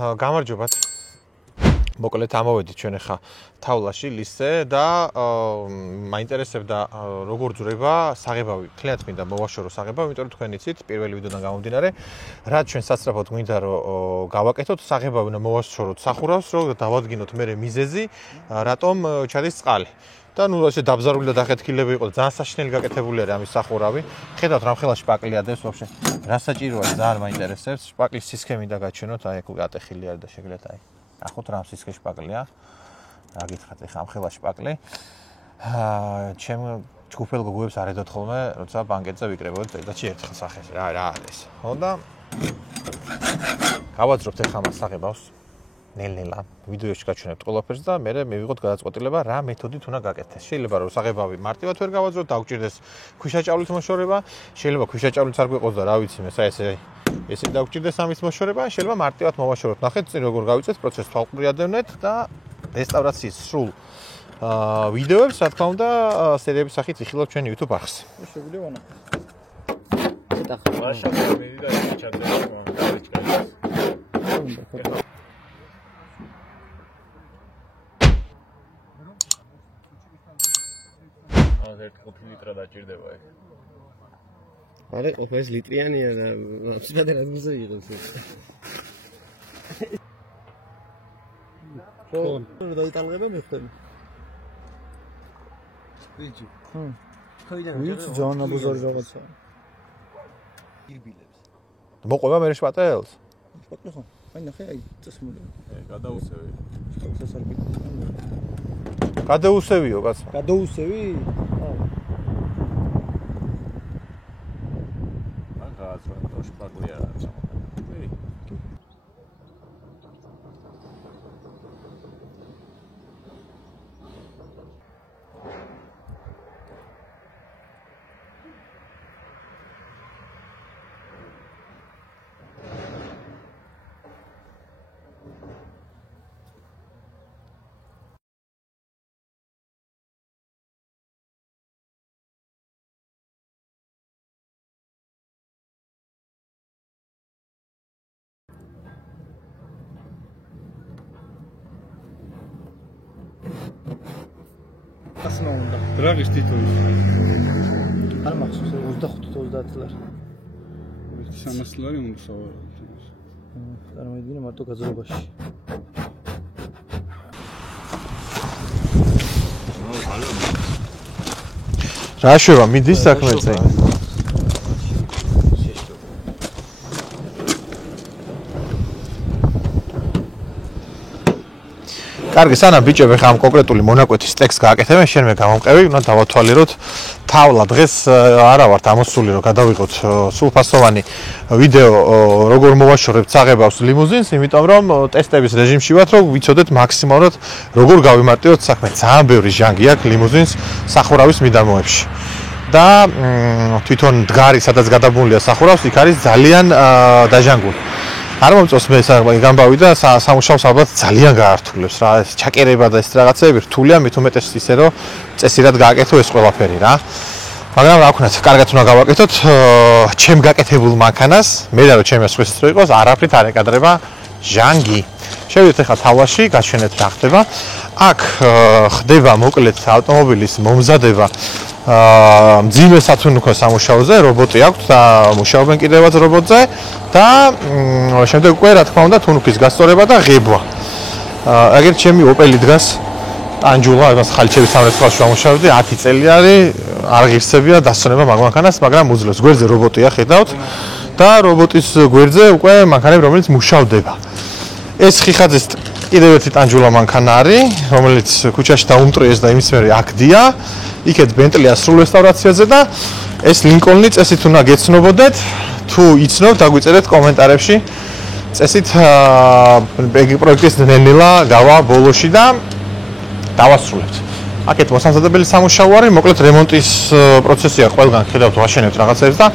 გამარჯობათ. მოკლედ ამოვედით ჩვენ ახლა თავლაში ლისზე და მაინტერესებდა როგორ ძვრება საღებავი. თლიანად მინდა მოვაშორო საღებავი, იმიტომ რომ თქვენ იცით პირველი ვიდეოდან გამომდინარე, რაც ჩვენ სასწრაფოდ გვინდა რომ გავაკეთოთ საღებავი და მოვაშოროთ სახურავს, რომ დავადგინოთ მერე მიზეზი, რატომ ჩადის წყალი. და ნუ ესე დაბზარული და დახეთქილები იყო, ძალიან საშინელი გაკეთებული არის ამის სახურავი. ხედავთ რამ ხელაში შპაკლი ადევს, ვაფშე. რა საჭიროა ძალიან მაინტერესებს. შპაკლის სისქე მინდა გაჩვენოთ, აი აქ ატეხილი არის და შეგიძლიათ აი. ნახოთ რა სისქე შპაკლია. რა გითხრათ ეხა ამ ხელაში შპაკლი. ჩემ ჯგუფელ გოგოებს არ ედოთ ხოლმე, როცა ბანკეტზე ვიკრებოდეთ ერთად ერთხელ სახეზე. რა არის. ხო და გავაძრობთ ეხა მას საღებავს. ნელ-ნელა ვიდეოში გაჩვენებთ ყველაფერს და მე მივიღოთ გადაწყვეტილება რა მეთოდით უნდა გაკეთდეს. შეიძლება რომ საღებავი მარტივად ვერ გავაძროთ, დაგვჭირდეს ქვიშაჭავლით მოშორება, შეიძლება ქვიშაჭავლით არ გვიყოს და რა ვიცი მე, ესე დაგვჭირდეს ამის მოშორება, შეიძლება მარტივად მოვაშოროთ. ნახეთ წინ როგორ გავიწევთ პროცესს თვალყურიადევნეთ და რესტავრაციის სრულ ვიდეოებს, რა თქმა უნდა, სერიების სახით იხილავთ ჩვენ YouTube არხს. შეგვიძლია ვანახოთ. ეთახა მაშა მიდი და ჩაწერე მომდაჭყალს. ერთ ყოფილი ლიტრა დაჭირდება ეგ. არა, ყოფილი ლიტრიანია და აბსოლუტურად არ გუზე იყოს ეს. ხო, დაიტალღებენ ხელი. ვიჯი. ვიჯი ჯანა ბოზარი რაღაცა. ირბილებს. მოყვება მე შპატელს? შპატელი ხო? აი ნახე, აი წესმული. გადაუსევი. სასარგებლო. გადაუსევიო, კაცო. გადაუსევი? შპაკლია რა. ასნა უნდა. დრაღის თითოეულ. არ მახსოვს 25-30 ლარი. 300 ლარი უნდა სავარაუდოდ. წარმოიდგინე მარტო გაძრობაში. რა შევა მიდის საქმეზე? კარგი, სანამ ბიჭები ხა ამ კონკრეტული მონაკვეთის ტექსტს გააკეთებენ, შენ მე გამომყევი, უნდა დავათვალიეროთ თავლა დღეს არა ვართ ამოსული რომ გადავიღოთ სულფასოვანი ვიდეო როგორ მოვაშორებთ საღებავს ლიმუზინს, იმიტომ რომ ტესტების რეჟიმში ვართ, რომ ვიცოდეთ მაქსიმალურად როგორ გავიმარტივოთ საქმე. ძალიან ბევრი ჟანგი აქვს ლიმუზინს სახურავის მიდამოებში. და თვითონ დგარი, სადაც გადაბმულია სახურავს, იქ არის ძალიან დაჟანგული. არ მომწონს მე გამბავი და სამუშაოს ალბათ ძალიან გაართულებს რა, ეს ჩაკერება და ეს რაღაცები რთულია, მით უმეტეს ისე რომ წესირად გააკეთო ეს ყველაფერი რა. მაგრამ რა ვქნათ, კარგად უნდა გავაკეთოთ ჩემ გაკეთებულ მანქანას, მე და რომ ჩემი სხვისი რო იყოს, არაფრით არ ეკადრება ჟანგი. შევიდეთ ახლა თავლაში, გაჩვენეთ რა ხდება. აქ ხდება მოკლედ ავტომობილის მომზადება მძიმე სათუნუქო სამუშაოზე, რობოტი აქვს და მუშაობენ კიდევაც რობოტზე და შემდეგ უკვე რა თქმა უნდა თუნუქის გასწორება და ღებვა. აგერ ჩემი ოპელი დგას ანჯულა, მას ხალჩევის სამრეცხლოში ვამუშავებდი 10 წელი არის, არ ღირსებია დასწონება მაგ მანქანას, მაგრამ უძლებს. გვერდზე რობოტია ხედავთ და რობოტის გვერდზე უკვე მანქანები რომელიც მუშავდება. ეს ხიხაძის კიდევ ერთი ტანჯულა მანქანა არის, რომელიც ქუჩაში დაუმტრიეს და იმის მერე აქდია. იქეთ ბენტლია სრულ რესტავრაციაზე და ეს ლინკოლნი წესით უნდა გეცნობოდეთ. თუ იცნობთ, დაგვიწერეთ კომენტარებში. წესით ეგ პროექტის ნელ-ნელა გავა ბოლოში და დავასრულებთ. აქეთ მოსამზადებელი სამუშაო არის, მოკლედ რემონტის პროცესია ყველგან ხედავთ, ვაშენებთ რაღაცებს და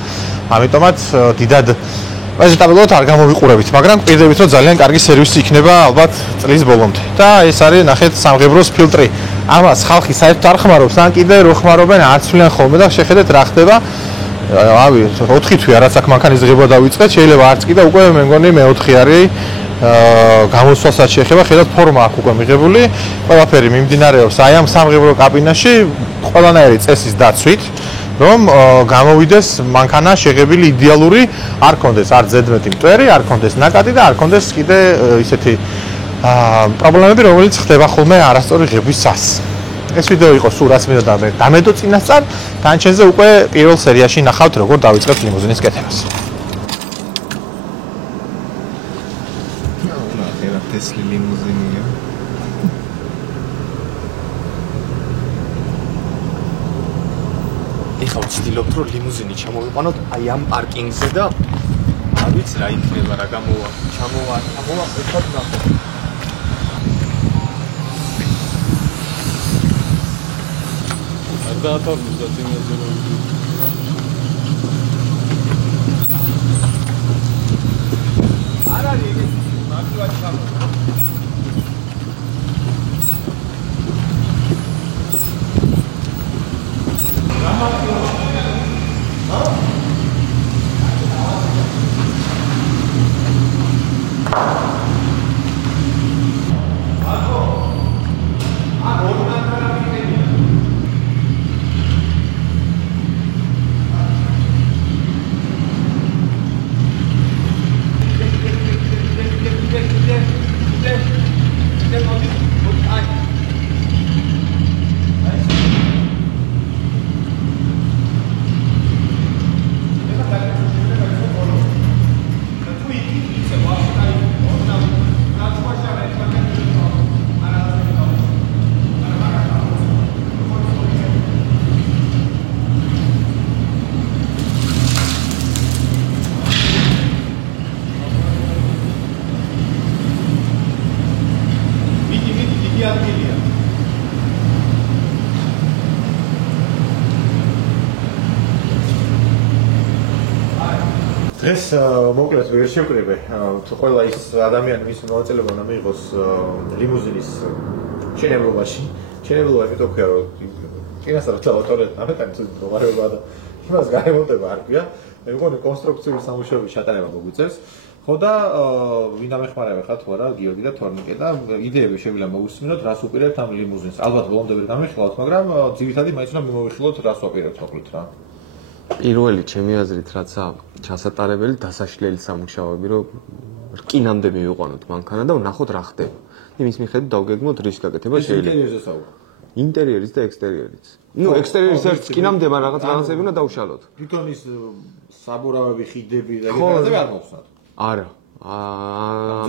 ამიტომაც დიდად პრეზენტაბილურად არ გამოვიყურებით, მაგრამ გვპირდებით რომ ძალიან კარგი სერვისი იქნება ალბათ წლის ბოლომდე. და ეს არის ნახეთ სამღებროს ფილტრი. ამას ხალხი საერთოდ არ ხმარობს, ან კიდე რო ხმარობენ არცვლიან ხოლმე და შეხედეთ რა ხდება. ავი 4 თვეა რაც აქ მანქანის ღება დავიწყეთ, შეიძლება არც კი და უკვე მე მგონი მე-4 არის გამოსვლასაც შეეხება, ხედავთ ფორმა აქვს უკვე მიღებული, ყველაფერი მიმდინარეობს აი ამ სამღებრო კაბინაში, ყველანაირი წესის დაცვით, რომ გამოვიდეს მანქანა შეღებილი იდეალური, არ კონდეს არ ზედმეტი მტვერი, არ კონდეს ნაკადი და არ კონდეს კიდე ისეთი პრობლემები, რომელიც ხდება ხოლმე არასწორი ღებისას. ეს ვიდეო იყო სულ რაც მინდოდა მე დამედო წინასწარ, განჩენზე უკვე პირველ სერიაში ნახავთ როგორ დავიწყებთ ლიმუზინის კეთებას. Tesla limousine. ეხლა ვცდილობთ რომ ლიმუზინი ჩამოვიყვანოთ აი ამ პარკინგზე და არ ვიცი რა იქნება რა გამოვა. ჩამოვა ეხლა ნახო. დაათავსოს და წინაზე რომ არ არის ეგეთი მართლაც ხარ ეს მოკლედ ვერ შევკრიბე თუ ყველა ის ადამიანი ვის მოაწილება უნდა მიიღოს ლიმუზინის შენებლობაში შენებლობა იმიტომ ხარ რომ წინასწარ დავატოვეთ ამეტანი თუ მდგომარეობა და იმას გარემონტება არ ქვია მე მგონი კონსტრუქციული სამუშაოების ჩატარება მოგვიწევს ხო და ვინ ამეხმარება ხარ თუ არა გიორგი და თორნიკე და იდეები შეგვიძლია მოусმინოთ რას უპირებთ ამ ლიმუზინს ალბათ ბოლომდე ვერ გამიხილავთ მაგრამ ძირითადად მაინც უნდა მიმოვიხილოთ რას ვაპირებთ მოკლედ რა პირველი ჩემი აზრით რაცა ჩასატარებელი დასაშლელი სამუშაოები რომ რკინამდე მივიყვანოთ მანქანა და ვნახოთ რა ხდება. იმის მიხედვით დავგეგმოთ რის გაკეთება შეიძლება. ინტერიერზე საუბრობ. ინტერიერის და ექსტერიერის. ნუ ექსტერიერის რკინამდე მაგრამ რაღაცები უნდა დავშალოთ. თვითონ ის საბურავები, ხიდები და ეგეთები არ მოხსნათ. არა.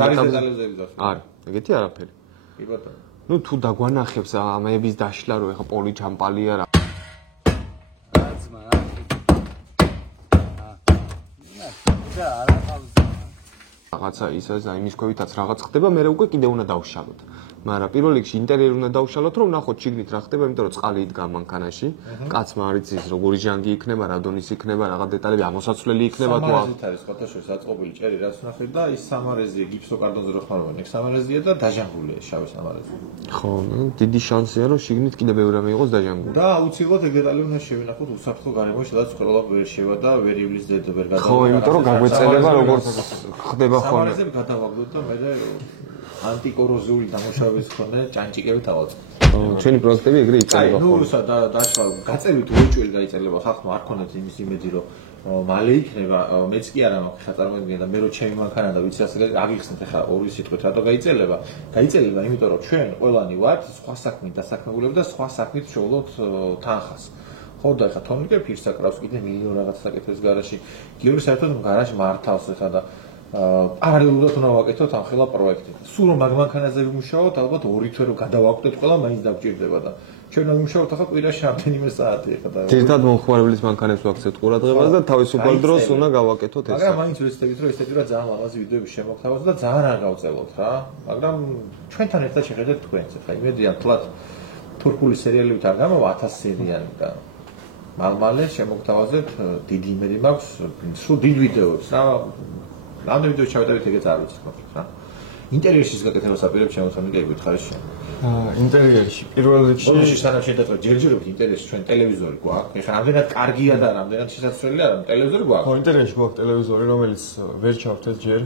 ზარის დეტალებზე ვიდას. არა, ეგეთი არაფერი. კი ბატონო. ნუ თუ დაგვანახებს ამების დაშლა რომ ეხა პოლი ჩამპალია რა. რაღაცა ის არის აი მის ქვევითაც რაღაც ხდება, მე უკვე კიდე უნდა დავშალოთ. მაგრამ პირველ რიგში ინტერიერი უნდა დავშალოთ, რომ ვნახოთ შიგნით რა ხდება, იმიტომ რომ წყალი იდგა მანქანაში. კაცმა არ იცის როგორი ჟანგი იქნება, რა დონის იქნება, რაღაც დეტალები ამოსაცვლელი იქნება თუ სამარეზით არის ფოტოშოპს აწყობილი ჭერი რაც ვნახეთ და ის სამარეზია გიფსოკარტონზე რო ხმარობენ, ეგ სამარეზია და დაჟანგულია შავი სამარეზი. ხო, დიდი შანსია რომ შიგნით კიდე ბევრი რამე იყოს დაჟანგული. და აუცილებლად ეგ დეტალი უნდა შევინახოთ უსაფრთხო გარემოში, სადაც ყველა ვერ შევა და ვერ ივლის ზედ ვერ გადავა. ხო, იმიტომ რომ გაგვეწელება როგორც ხდება ხოლმე. სამარეზები გადავაგდოთ და მე ანტიკოროზიული დამუშავების მქონე ჭანჭიკები დავაწყოთ. ხო, ჩვენი პროექტები ეგრე იწერება ხოლმე. ნუ დაშვა გაწევით უეჭველი გაიწერება ხახმა არ ქონდეთ იმის იმედი რომ მალე იქნება მეც კი არა მაქვს ხაწარმოებია და მე რო ჩემი მანქანა და ვიცი ასე აგიხსნით ახლა ორი სიტყვით რატო გაიწერება იმიტომ რომ ჩვენ ყველანი ვართ სხვა საქმით დასაქმებულები და სხვა საქმით შევძლოთ თანხას ხო და ახლა თორნიკე ფირს აკრავს კიდე მილიონ რაღაც საკეთებს გარაში გიორგი საერთოდ გარაში მართავს ახლა და პარალელურად უნდა ვაკეთოთ ამ ხელა პროექტი. სულ რომ მაგ მანქანაზე ვიმუშაოთ, ალბათ 2 თვე რო გადავაკვდეთ, ყველა მაინც დაგჭირდება და ჩვენ ვიმუშაოთ ახლა კვირაში რამდენიმე საათი ახლა და ერთად მომხმარებლის მანქანებს ვაქცევთ ყურადღებას და თავისუფალ დროს უნდა გავაკეთოთ ეს. მაგრამ მაინც ვეცდებით რომ ესეთი რა ძალიან ლამაზი ვიდეოები შემოგთავაზოთ და ძალიან არ გავწელოთ რა. მაგრამ ჩვენთან ერთად შეხედეთ თქვენც ახლა იმედია თლათ თურქული სერიალებით არ გამოვა 1000 სერიალი და მალე შემოგთავაზეთ დიდი იმედი მაქვს სულ დიდ ვიდეოებს რა. რამდენი ვიდეო ჩავეტევით ეგეც არ ვიცი თქვენ რა. ინტერიერის გაკეთებას აპირებ შემოთხრა მიგეიგოთ შენ. ინტერიერში პირველ რიგში სანამ შედაწყვეტ ჯერჯერობით ინტერიერში ჩვენ ტელევიზორი გვაქვს. ეხლა რამდენად კარგია და რამდენად შესაძლებელია არა ტელევიზორი გვაქვს. ხო ინტერიერში გვაქვს ტელევიზორი რომელიც ვერ ჩავთეთ ჯერ.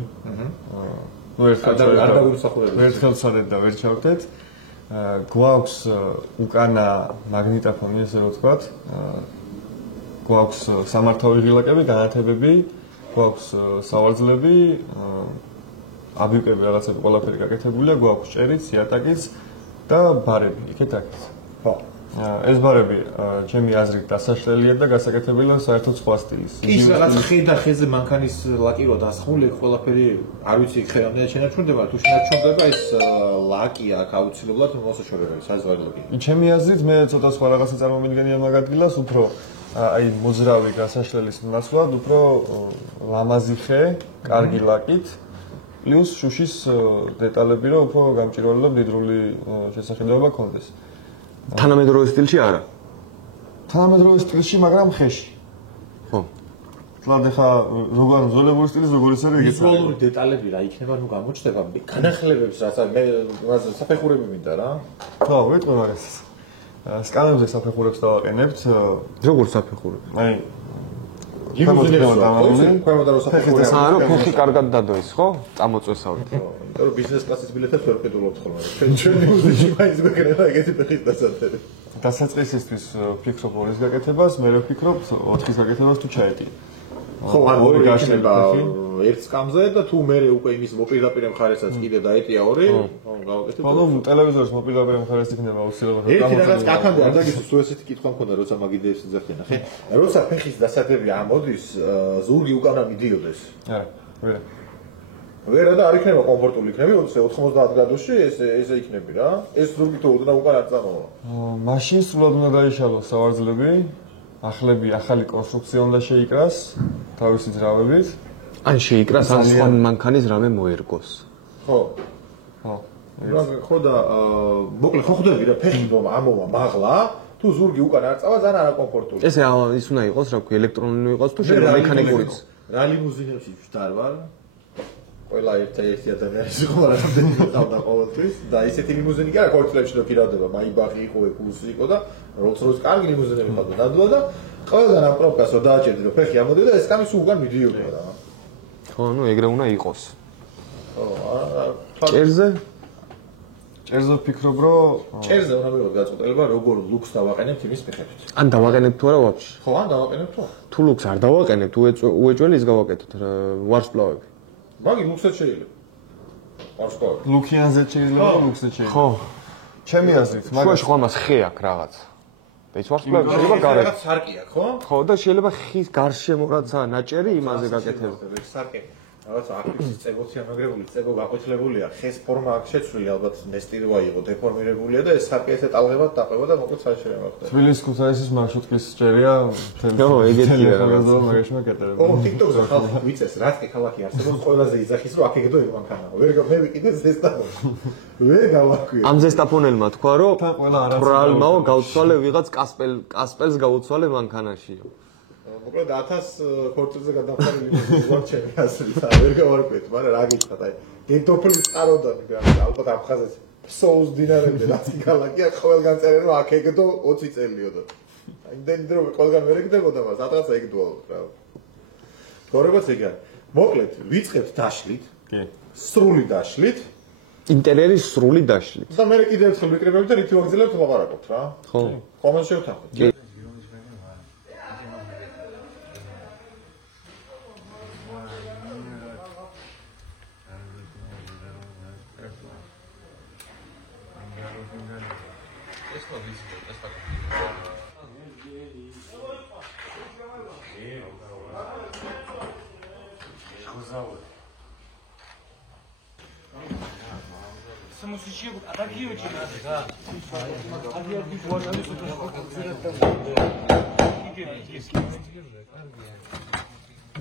ნუ ერთხელ წავედით და ვერ ჩავთეთ. გვაქვს უკანა მაგნიტოფონი ესე რომ ვთქვათ. გვაქვს სამართავი ღილაკები, განათებები, გვაქვს სავარძლები, აბიუკები რაღაცები ყველაფერი გაკეთებულია, გვაქვს ჭერიც, იატაკიც და ბარები, იქეთ-აქეთ. ხო. ეს ბარები ჩემი აზრით დასაშლელია და გასაკეთებელია საერთოდ სხვა სტილის. ის რაღაც ხე და ხეზე მანქანის ლაკირო დასხმული ყველაფერი არ ვიცი ხე რამდენად შენაჩვენდება, თუ შენაჩვენდება ეს ლაკი აქ აუცილებლად მოსაშორებელი საზღვარლოგი. ჩემი აზრით მე ცოტა სხვა რაღაცა წარმომიდგენია მაგ ადგილას, უფრო აი მოძრავი გასაშლელის ნაცვლად, უფრო ლამაზი ხე, კარგი ლაკით, პლუს შუშის დეტალები რომ უფრო გამჭვირვალე და მდიდრული შესახედაობა ქონდეს. თანამედროვე სტილში არა. თანამედროვე სტილში, მაგრამ ხეში. ხო. თლად ახლა როგორ ზოლებული სტილის როგორიც არის ეგეც. ვიზუალური დეტალები რა იქნება, ნუ გამოჩნდება განახლებებს რაც მე საფეხურები მინდა რა. ხო, ვიტყვი მაგას. სკამებზე საფეხურებს დავაყენებთ. როგორ საფეხურები? აი საარო ფეხი კარგად დადოის, ხო? წამოწესავთ. იმიტომ რომ ბიზნეს კლასის ბილეთებს ვერ ვყიდულობთ ხოლმე. ჩვენ მუზეუმში მაინც გვექნება ეგეთი ფეხის დასაცდელი. დასაწყისისთვის ვფიქრობ ორის გაკეთებას, მე ვფიქრობ 4-ის გაკეთებას თუ ჩაეტია. ხო, ან ორი გაშლება ერთ სკამზე და თუ მე უკვე იმის მოპირდაპირე მხარესაც კიდე დაეტია ორი, ხო, გავაკეთებ. ხო, ნუ ტელევიზორის მოპირდაპირე მხარეს იქნება აუცილებლად. ერთი რაღაც კახამდე არ დაგისვს, თუ ესეთი კითხვა მქონდა, როცა მაგ იდეებს ძახდნენ, ნახე. როცა ფეხის დასადები ამოდის, ზურგი უკანა მიდიოდეს. არა, ვერა. ვერა და არ იქნება კომფორტული იქნება, 90 გრადუსში ესე იქნება რა. ეს ზურგი თუ ოდნა უკან არ წამოვა. მაშინ სრულად უნდა დაიშალოს სავარძლები, ახლები, ახალი კონსტრუქცია უნდა შეიკრას თავისი ძრავებით. ან შეიკრას ან სხვა მანქანის რამე მოერგოს. ხო. ხო. ხო და მოკლედ ხო ხვდები რა ფეხი რომ ამოვა მაღლა, თუ ზურგი უკან არ წავა, ძალიან არაკომფორტული. ესე ის უნდა იყოს, რა ვქო, ელექტრონული იყოს თუ შეიძლება მექანიკურიც. რა ლიმუზინებში ვშტარ ვარ. ყველა ერთ-ერთი ადამიანის იყო, რამდენი მოტავდა ყოველთვის და ისეთი ლიმუზინი კი არა ქორწილებში რო ქირავდება, მაიბახი იყო, ეკულუსი იყო და როლს-როის კარგი ლიმუზინები ხარდა დადუა და ყველგან ამ პროპკას რო დააჭერდი რომ ფეხი ამოდიოდა, ეს კამი სულ უკან მიდიოდა რა. ხო, ნუ ეგრე უნდა იყოს. ხო, ჭერზე? ჭერზე ვფიქრობ, რომ ჭერზე უნდა მივიღოთ გაწყვეტილება, როგორ ლუქს დავაყენებთ იმის მიხედვით. ან დავაყენებთ თუ არა ვაფშე? ხო, ან დავაყენებთ თუ? თუ ლუქს არ დავაყენებთ, უეჭველი ის გავაკეთოთ ვარსკვლავები. მაგი ლუქსაც შეიძლება. ვარსკვლავები. ლუქიანზე შეიძლება, ლუქსზე შეიძლება. ხო. ჩემი აზრით, შუაში ხო ამას ხე აქვს რაღაც. და ის ვარსკვლავები შეიძლება გარეთ. რაღაც სარკი აქვს, ხო? ხო, და შეიძლება ხის გარშემო რაცა ნაჭერი იმაზე გაკეთება. სარკი. რაღაც აფიქსის წებოთი ამაგრებული, წებო გაყვითლებულია, ხეს ფორმა აქვს შეცვლილი, ალბათ ნესტიროა იყო, დეფორმირებულია და ეს სარკი ესე ტალღებად დაყובה და მოკლედ საერთოდ არ მოხდა. თბილისის ქუთაისის მარშრუტკის ჭერია. ხო, ეგეთია რაღაც. მაგაში მაკეტერება. ო, TikTok-ზე ხალხი ვიცეს, რა თქი ქალაქი არსებობს, ყველაზე იძახის რომ აქ ეგდო იყო მანქანა. მე ვიყიდე ზესტაფონი. ვერ გავაქვია. ამ ზესტაფონელმა თქვა, რომ ყველა არასწორი ბრალმაო გავცვალე ვიღაც კასპელს გავუცვალე მანქანაში. მოკლედ 1000 ქორწილზე გადაფარული ვარ ჩემი აზრით, ვერ გავარკვეთ, მაგრამ რა გითხრათ, აი, დედოფლის წყაროდანი რა, ალბათ აფხაზეთს ფსოუს დინარები, რაც კი ქალაქია, ყველგან წერენ რომ აქ ეგდო 20 წელიოდო. აი, იმდენი დრო ყველგან ვერ ეგდებოდა მას, სადღაცა ეგდოა რა. გორებაც ეგ არის. მოკლედ, ვიწყებთ დაშლით. კი. სრული დაშლით. ინტერიერის სრული დაშლით. და მე კიდევ ერთხელ ვიკრიბებთ და რითი ვაგრძელებთ ლაპარაკობთ რა. ხო. კომენტს შევთანხმდით. კი.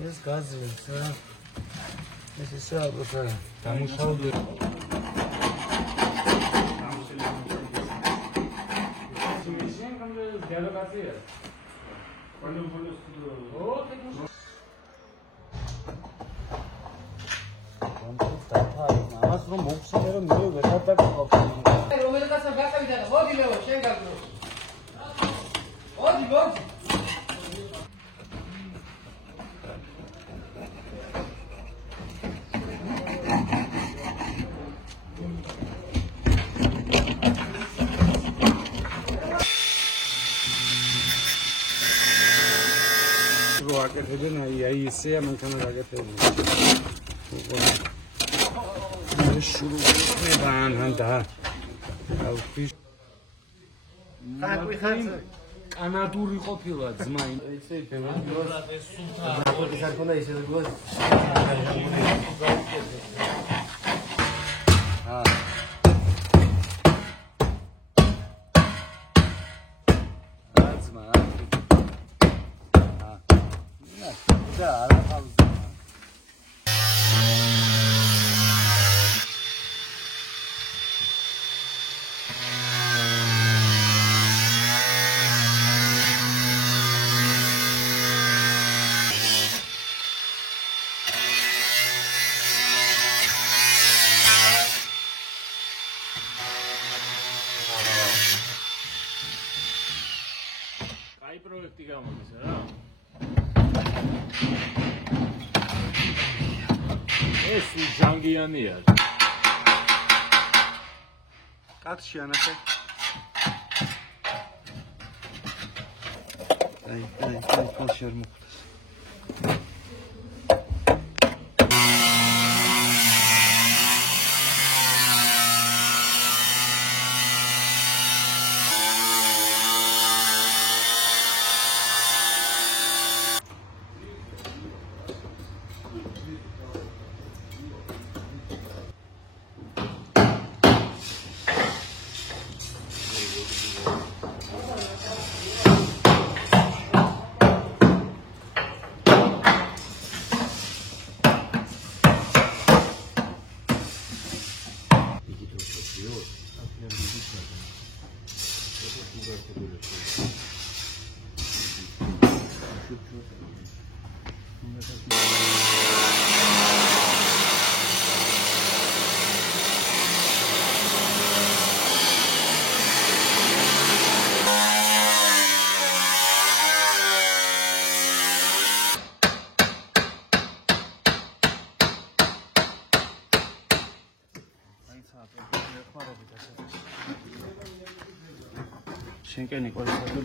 ეს გაზრდს რა. ეს ისე ალბათ რა. დამუშავებული. ამას რომ მოგხსენე რომ მე ვეღარ დაგყავ. რომელიღაცა გაყევიდა და მოდი ლეო შენ გაგრო. მოდი. Aketheden ai ise amkana aketheden. Shuru neban handa. Alfish. Kanaduri ყოფილა ძმა. ისე ბემოდროს ეს სულთა. მოდი ხარქონა ისე გოს. Ai proiecti გამოდის რა. ეს ჟანგიანია. კაცში ანახე. აი, კაცში არ მოხდეს. შენკენი ყოლასადო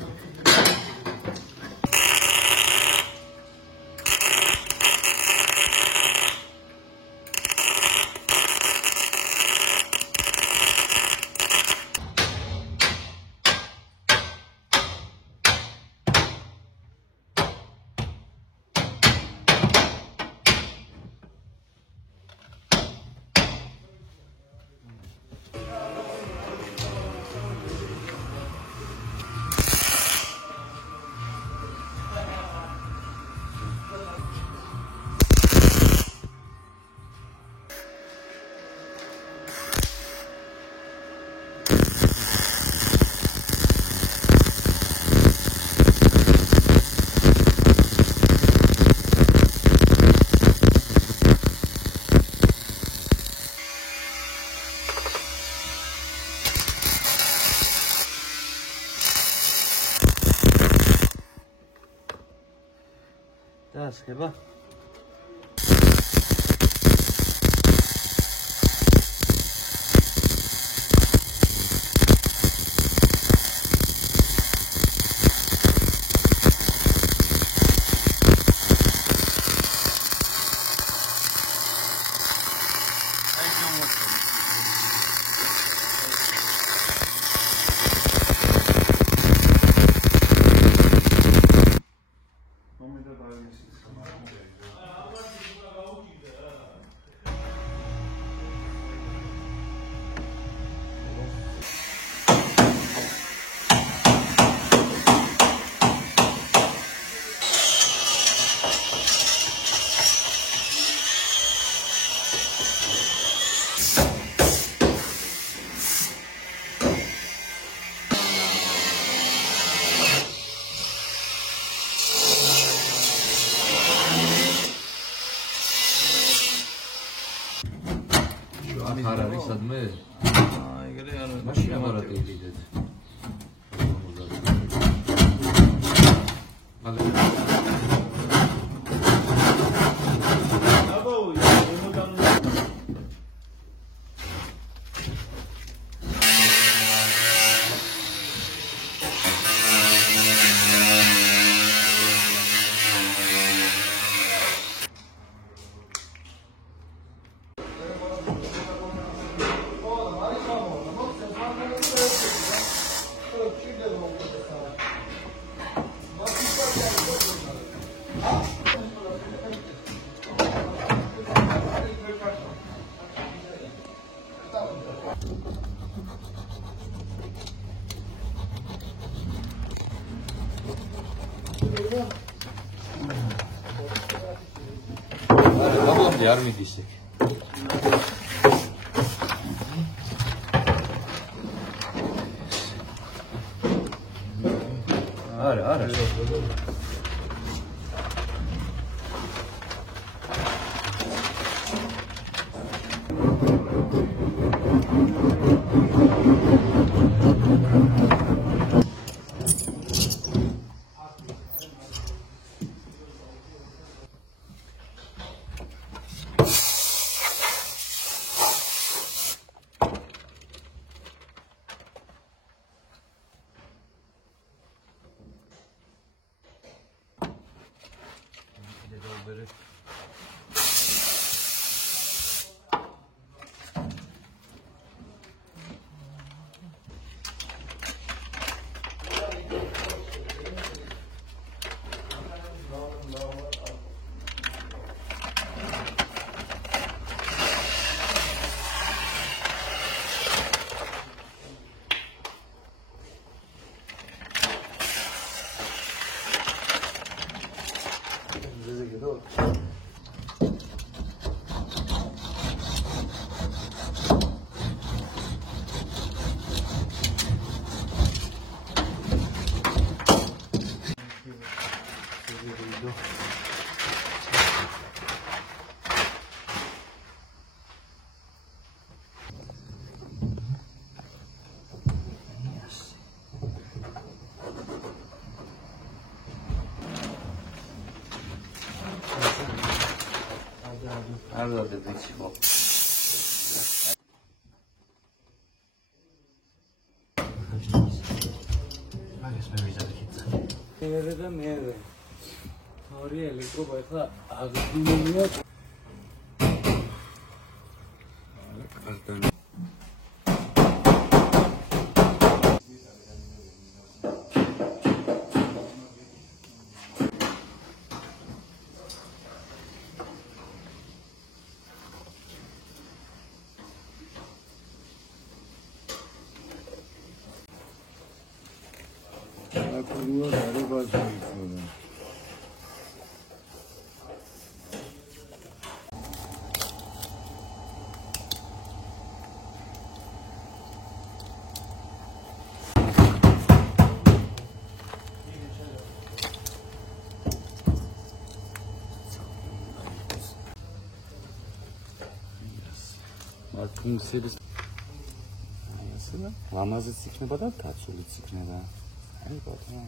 დასხება მომედა დაიწყოს. არ არის სადმე? ეგრე არ მაშინ აპარატი დიდეთ. არ მიდის იქ. არა. არ დავდეცი ხო მაგას მე ვიზარდე მერე და მერე ორი ელექტრობა ხა აღდგენილია ფუნქციების ასე და ლამაზიც იქნება და დაცულიც იქნება. აი ბატონო.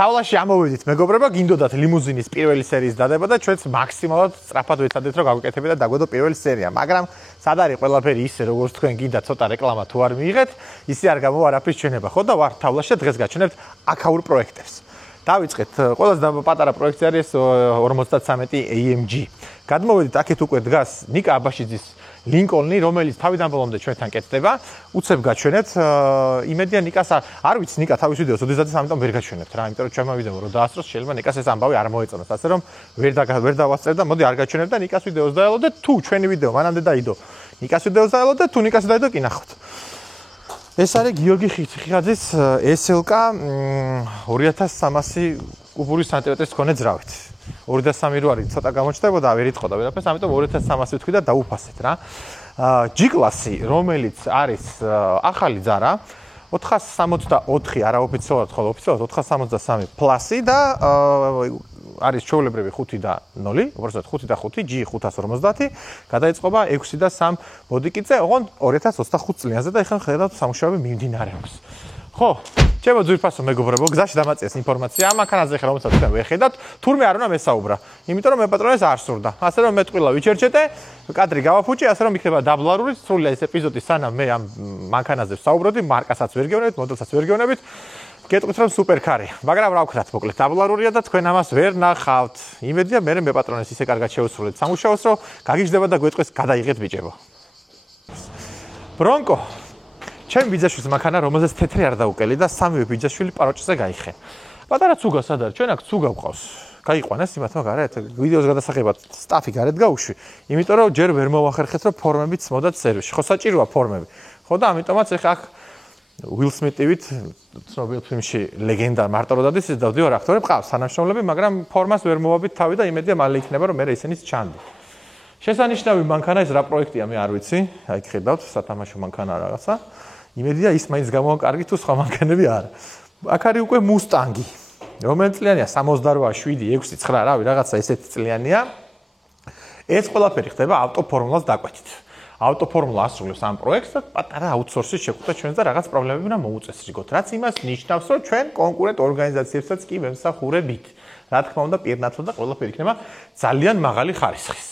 თავლაში ამოვედით მეგობრებო, გინდოდათ ლიმუზინის პირველი სერიის დადება და ჩვენც მაქსიმალურად სწრაფად ვეცადეთ რომ გავუკეთებდეთ და დაგვედო პირველი სერია, მაგრამ სად არის ყველაფერი ისე როგორც თქვენ გინდა ცოტა რეკლამა თუ არ მიიღეთ, ისე არ გამოვა არაფრის ჩვენება, ხო და ვარ თავლაში და დღეს გაჩვენებთ აქაურ პროექტებს. დავიწყეთ, ყველაზე პატარა პროექტი არის 53 AMG. გადმოვედით აქეთ უკვე დგას ნიკა აბაშიძის ლინკოლნი, რომელიც თავიდან ბოლომდე ჩვენთან კეთდება. უცებ გაჩვენეთ. იმედია ნიკას არ ვიცი ნიკა თავის ვიდეოს ოდესღაც ამიტომ ვერ გაჩვენებთ რა, იმიტომ რომ ჩვენმა ვიდეო რო დაასწროს, შეიძლება ნიკას ეს ამბავი არ მოეწონოს, ასე რომ ვერ დავასწრებ და მოდი არ გაჩვენებ და ნიკას ვიდეოს დაელოდეთ. თუ ჩვენი ვიდეო მანამდე დაიდო, ნიკას ვიდეოს დაელოდეთ, თუ ნიკას დაიდო კი ნახოთ. ეს არის გიორგი ხიხაძის SLK 2300 კუბური სანტიმეტრის მქონე ძრავით. 203 რო არის ცოტა გამოჩნდებოდა, ვერ იტყოდა ვერაფერს, ამიტომ 2300 ვთქვი და დაუფასეთ რა. G-კლასი, რომელიც არის ახალი ძარა, 464 არაოფიციალურად, ხოლო ოფიციალურად 463 პლუსი და არის ჩვეულებრივი 5 და 0, უბრალოდ 5 და 5, G 550, გადაიწყობა 6 და 3 ბოდიკიძე, ოღონდ 2025 წლიანზე და ეხლა ხედავთ სამუშაოები მიმდინარეობს. ხო, ჩემო ძვირფასო მეგობრებო, გზაში დამაწეს ინფორმაცია ამ მანქანაზე ხე რომელსაც თქვენ ვეხედავთ, თურმე არ უნდა მესაუბრა. იმიტომ რომ მე პატრონეს არ სურდა. ასე რომ მე ტყილა ვიჩერჩეთე, კადრი გავაფუჭი, ასე რომ იქნება დაბლარული, სრულად ეს ეპიზოდი სანამ მე ამ მანქანაზე ვსაუბრობდი, მარკასაც ვერ გეუბნებით, მოდელსაც ვერ გეუბნებით. გეტყვით რომ სუპერკარი, მაგრამ რა ვქნათ, მოკლედ დაბლარულია და თქვენ ამას ვერ ნახავთ. იმედია მე პატრონეს ისე კარგად შევსრულეთ სამუშაოს, რომ გაგიჟდება და გვეტყვის გადაიღეთ ბიჭებო. ბრონკო ჩემ ბიძაშვილს მანქანა, რომელზეც თეთრი არ დაუკელი და სამივე ბიძაშვილი პაროჭზე გაიხენ. პატარა ცუგა სად არის? ჩვენ აქ ცუგა გვყავს. გაიყვანეს იმათმა გარეთ, ვიდეოს გადასაღებად სტაფი გარეთ გაუშვი. იმიტომ რომ ჯერ ვერ მოვახერხეთ, რომ ფორმებიც მოდათ სერვისში. ხო საჭიროა ფორმები. ხო და ამიტომაც ეხა აქ Will Smith-ივით ცნობილ ფილმში ლეგენდა მარტო რო დადის, დავდივარ აქტორები ყავს თანამშრომლები, მაგრამ ფორმას ვერ მოვაბით თავი და იმედია მალე იქნება რომ მე ისინიც ჩანდი. შესანიშნავი მანქანა ეს რა პროექტია მე არ ვიცი. აი ხედავთ სათამაშო მანქანა რაღაცა. იმედია ის მაინც გამოვაკარგით თუ სხვა მანქანები არა. აქ არის უკვე Mustang-ი. რომელი წლიანია? 68, 7, 6, 9, რავი, რაღაცა ესეთი წლიანია. ეს ყველაფერი ხდება ავტოფორმულას დაკვეთით. ავტოფორმულა ასრულებს ამ პროექტს და პატარა აუთსორსის შეხვდა ჩვენს და რაღაც პრობლემები უნდა მოუწესრიგოთ. რაც იმას ნიშნავს, რომ ჩვენ კონკურენტ ორგანიზაციებსაც კი ვემსახურებით. რა თქმა უნდა, პირნათლად და ყველაფერი იქნება ძალიან მაღალი ხარისხის.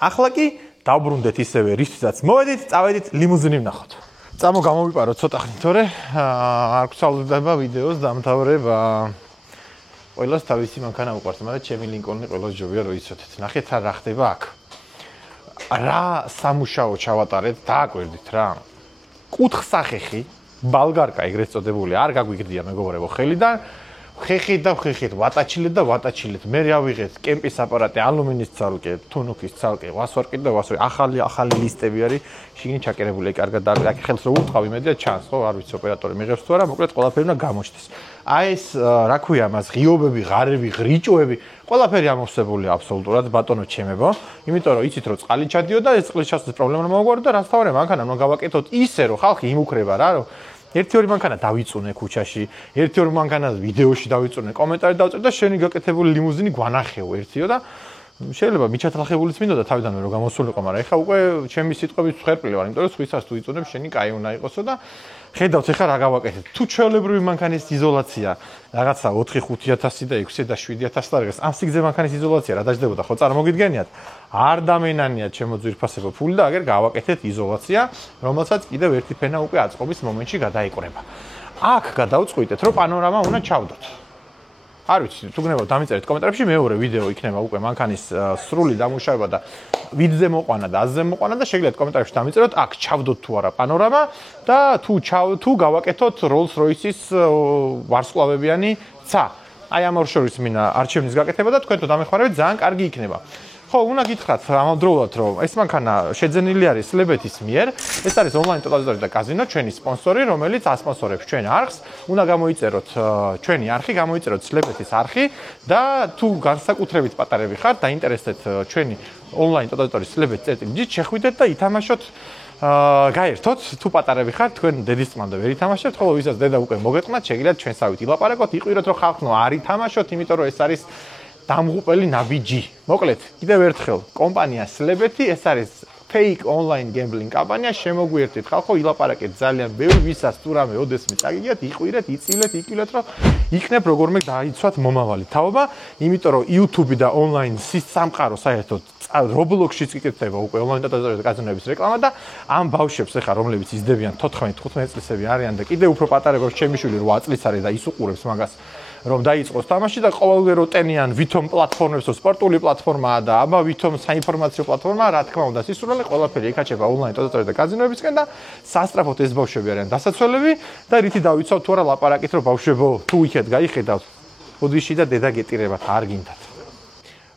ახლა კი დავბრუნდეთ ისევე რისთვისაც მოვედით, წავედით ლიმუზინი ვნახოთ. წამო გამოვიპაროთ ცოტა ხნით, თორე არ გვსალდება ვიდეოს დამთავრება. ყველას თავისი მანქანა უყვართ, მაგრამ ჩემი ლინკოლნი ყველას ჯობია რომ იცოდეთ. ნახეთ რა ხდება აქ. რა სამუშაო ჩავატარეთ, დააკვირდით რა. კუთხსახეხი, ბალგარკა ეგრეთ წოდებული, არ გაგვიგდია მეგობრებო ხელიდან. ხეხით და ხეხით, ვატაჩილეთ და ვატაჩილეთ. მე ავიღეთ კემპის აპარატი, ალუმინის ცალკე, თუნუქის ცალკე, ვასვარკი და ვასვარკი. ახალი ლისტები არის, შიგნით ჩაკერებული, კარგად და ხელს რო უტყავ იმედია ჩანს, ხო, არ ვიცი ოპერატორი მიღებს თუ არა, მოკლედ ყველაფერი უნდა გამოჩნდეს. აი ეს რა ქვია მას, ღიობები, ღარები, ღრიჭოები, ყველაფერი ამოვსებულია აბსოლუტურად ბატონო ჩემებო. იმიტომ რომ იცით რომ წყალი ჩადიოდა, ეს წყლის ჩასვლის პრობლემა უნდა მოგვარდო და რასთავარი მანქანა უნდა გავაკეთოთ ისე რომ ხალხი იმუქრება რა, რომ ერთი-ორი მანქანა დავიწუნე ქუჩაში, ერთი-ორი მანქანა ვიდეოში დავიწუნე, კომენტარი დავწერე და შენი გაკეთებული ლიმუზინი გვანახეო ერთიო და შეიძლება მიჩათალახებულიც მინდო და თავიდანვე რომ გამოსულიყო, მაგრამ ეხა უკვე ჩემი სიტყვებით ხერპილი ვარ, იმიტომ რომ სხვისას თუ იწუნებ, შენი კაი უნდა იყოსო და ხედავთ ეხა რა გავაკეთეთ. თუ ჩვეულებრივი მანქანის იზოლაცია რაღაცა 4-5000 და 6 და 7000 და რაღაც ამ სიგრძე მანქანის იზოლაცია რა დაждდებოდა, ხო წარმოგიდგენიათ? არ დამენანიათ ჩემო ძვირფასებო ფული და აგერ გავაკეთეთ იზოლაცია, რომელსაც კიდევ ერთი ფენა უკვე აწყობის მომენტში გადაიყურება. აქ გადავწყვიტეთ, რომ პანორამა უნდა ჩავდოთ. არ ვიცი, თუ გნებავთ დამიწერეთ კომენტარებში, მეორე ვიდეო იქნება უკვე მანქანის სრული დამუშავება და ვიდზე მოყვანა და აზზე მოყვანა და შეგიძლიათ კომენტარებში დამიწეროთ, აქ ჩავდოთ თუ არა პანორამა და თუ გავაკეთოთ Rolls-Royce-ის ვარსკვლავებიანი ცა. აი ამ ორ შორის მინდა არჩევნის გაკეთება და თქვენ თუ დამეხმარებით ძალიან კარგი იქნება. ხო, უნდა გითხრათ ამავდროულად, რომ ეს მანქანა შეძენილი არის სლებეთის მიერ. ეს არის ონლაინ ტოტალიზატორი და კაზინო, ჩვენი სპონსორი, რომელიც ასპონსორებს ჩვენ არხს. უნდა გამოიწეროთ ჩვენი არხი, გამოიწეროთ სლებეთის არხი და თუ განსაკუთრებით პატარები ხართ, დაინტერესდეთ ჩვენი ონლაინ ტოტალიზატორის slebets.gr-ით, შეხვიდეთ და ითამაშოთ გაერთოთ, თუ პატარები ხართ, თქვენ დედის წმანდა ვერ ითამაშებთ, ხოლო ვისაც დედა უკვე მოგეწყნათ, შეგიძლიათ ჩვენსავით ილაპარაკოთ, იყიროთ რომ ხალხნო არ ითამაშოთ, იმიტომ რომ ეს არის დამღუპელი ნაბიჯი. მოკლედ, კიდევ ერთხელ, კომპანია სლებეთი, ეს არის fake online gambling კამპანია, შემოგვიერთეთ ხალხო, ილაპარაკეთ ძალიან ბევრი, ვისაც თუ რამე ოდესმე წაგიგიათ, იყირეთ, იწილეთ, იკილეთ, რომ იქნებ როგორმე დაიცვათ მომავალი თაობა, იმიტომ რომ YouTube და online სამყარო საერთოდ Roblox-შიც იკეთება უკვე online ტოტალიზატორის კაზინოების რეკლამა და ამ ბავშვებს ახლა რომლებიც იზრდებიან 14-15 წლისები არიან და კიდევ უფრო პატარებობს ჩემი შვილი 8 წლის არის და ის უყურებს მაგას რომ დაიწყოს თამაში და ყოველგვარო ტენიან ვითომ პლატფორმებს, სპორტული პლატფორმაა და აბა ვითომ საინფორმაციო პლატფორმაა, რა თქმა უნდა, სისურველი ყველაფერი ეკაჩება ონლაინ ტოტალიზატორის და კაზინოებისკენ და სასწრაფოდ ეს ბავშვები არიან დასაცველები და რითი დავიცავთ თუ არა ლაპარაკით, რომ ბავშვებო, თუ იქეთ გაიხედავთ, ოდიში და დედა გეტირებათ, არ გინდათ.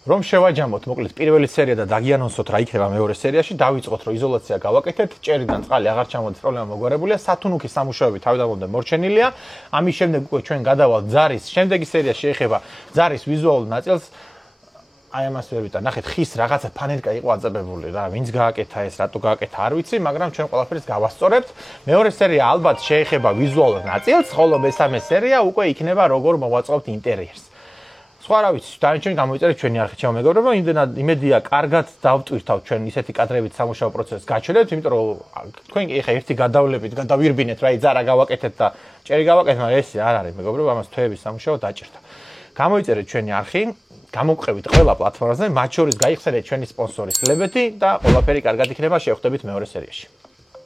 რომ შევაჯამოთ, მოკლედ პირველი სერია და დაგიანონსოთ რა იქნება მეორე სერიაში, დავიწყოთ რომ იზოლაცია გავაკეთეთ, ჭერიდან წყალი აღარ ჩამოდის, პრობლემა მოგვარებულია, სათუნუქის სამუშაოები თავდაპირველად მორჩენილია. ამის შემდეგ უკვე ჩვენ გადავალთ ძარის, შემდეგი სერია შეეხება ძარის ვიზუალურ ნაწილს. აი ამას ვერ ვიტან, ნახეთ, ხის რაღაცა ფანერკა იყო აწებებული რა, ვინც გააკეთა ეს, რატო გააკეთა არ ვიცი, მაგრამ ჩვენ ყველაფერს გავასწორებთ. მეორე სერია ალბათ შეეხება ვიზუალურ ნაწილს, ხოლო მესამე სერია უკვე იქნება როგორ მოვაწყობთ ინტერიერს. სხვა რა ვიცი, დანარჩენი გამოიწერეთ ჩვენი არხით, ჩემო მეგობრებო, იმედია, კარგად დავტვირთავთ ჩვენ ისეთი კადრებით სამუშაო პროცესს გაჩვენებთ, იმიტომ რომ თქვენ კი ეხა ერთი გადავლებით, გადავირბინეთ რა, იძარა გავაკეთეთ და ჭერი გავაკეთეთ, მაგრამ ეს არ არის, მეგობრებო, ამას თვეების სამუშაო დაჭერთ. გამოიწერეთ ჩვენი არხი, გამოვყევით ყველა პლატფორმაზე, მათ შორის გაიხსენეთ ჩვენი სპონსორის ლებეთი და ყველაფერი კარგად იქნება, შევხვდებით მეორე სერიაში.